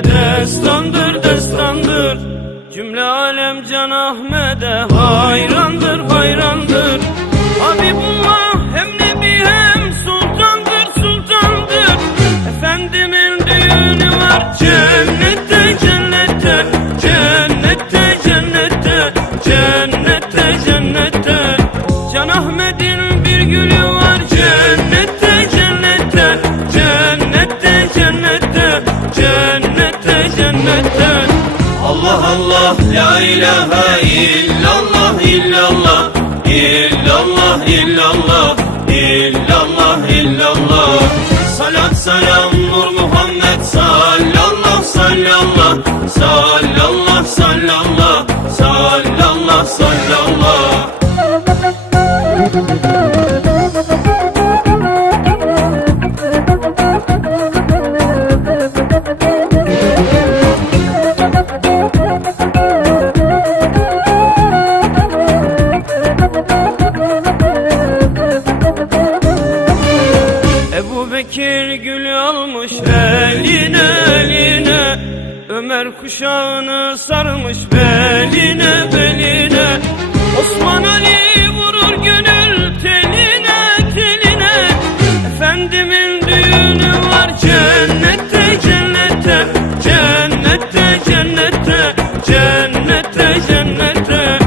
Ahmet'e destandır, destandır. Cümle alem Can Ahmet'e hayrandır, hayrandır. Habibullah hem nebi hem sultandır, sultandır. Efendimin düğünü var cennette, cennette, cennette, cennette, cennette, cennette. Can Ahmet'in bir gülü var cennette, cennette, cennette, cennette, cennette, cennette. Allah Allah, la ilahe illallah, illallah, illallah, illallah, illallah, illallah. Salat selam nur Muhammed sallallahu, sallallahu, sallallahu, sallallahu, sallallahu, sallallahu. Ebu Bekir gülü almış eline, eline. Ömer kuşağını sarmış beline, beline. Osman Ali vurur gönül teline, teline. Efendimin düğünü var cennette, cennette, cennette, cennette, cennette, cennette.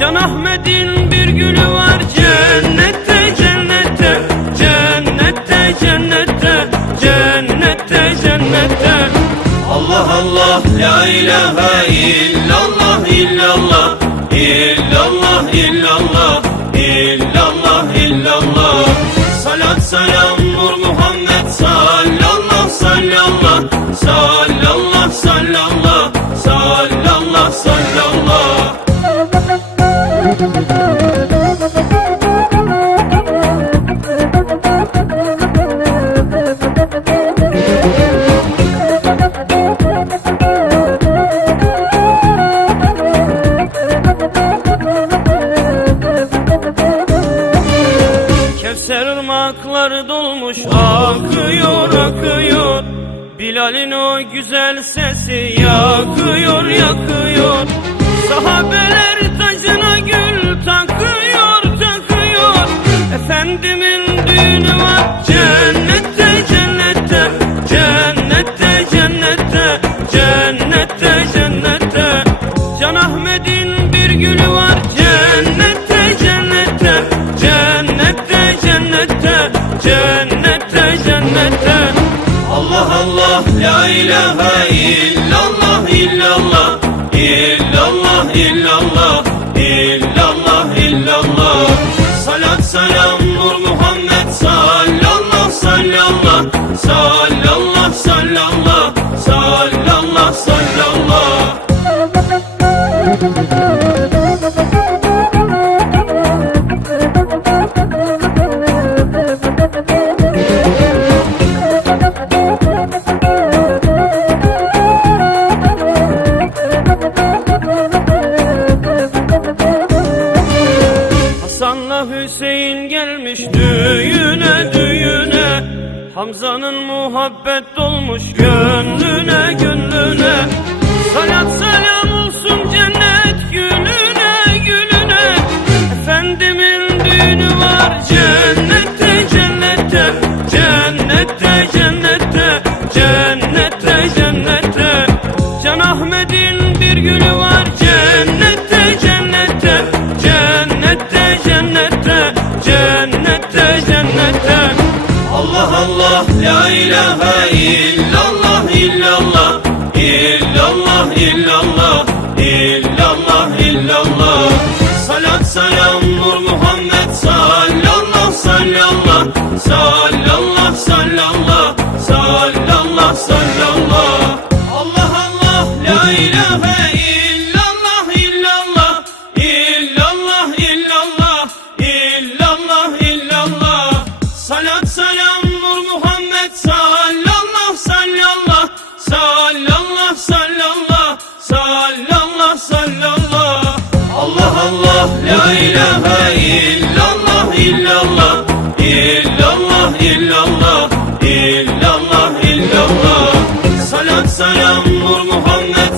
Can Ahmet'in bir gülü var cennette, cennette, cennette, cennette, cennette, cennette. Allah Allah, la ilahe illallah, illallah, illallah, illallah, illallah, illallah. Salat selam nur Muhammed sallallahu, sallallahu, sallallahu, sallallahu, sallallahu, sallallahu. Kevser ırmakları dolmuş akıyor, akıyor. Bilal'in o güzel sesi yakıyor, yakıyor. Sahabeler tacına gül takıyor, takıyor. Efendimin düğünü var cennette, cennette, cennette, cennette, cennette, cennette. Can Ahmet'in bir gülü var cennette, cennette, cennette, cennette, cennette, cennette. Allah Allah, la ilahe illallah, illallah, illallah, illallah, illallah, illallah. Salat selam nur Muhammed sallallahu, sallallahu, sallallahu, sallallahu, sallallahu, sallallahu. Hasan'la Hüseyin gelmiş düğüne, düğüne. Hamza'nın muhabbet dolmuş gönlüne, gönlüne. Salat selam olsun cennet gülüne, gülüne. Efendimin düğünü var cennette, cennette, cennette, cennette, cennette, cennette. Can Ahmet'in bir gülü var cennette, cennette, cennette, cennette, cennette, cennette. Allah Allah, la ilahe illallah, illallah, illallah, illallah, illallah, illallah. Salat selam nur Muhammed sallallahu, sallallahu, sallallahu, sallallahu, sallallahu, sallallahu. Allah Allah, la ilahe illallah, illallah, illallah, illallah, illallah, illallah. Salat selam nur Muhammed sallallahu, sallallahu, sallallahu, sallallahu, sallallahu, sallallahu. Allah Allah, la ilahe illallah, illallah, illallah, illallah, illallah, illallah. Salat salat selam Nur Muhammed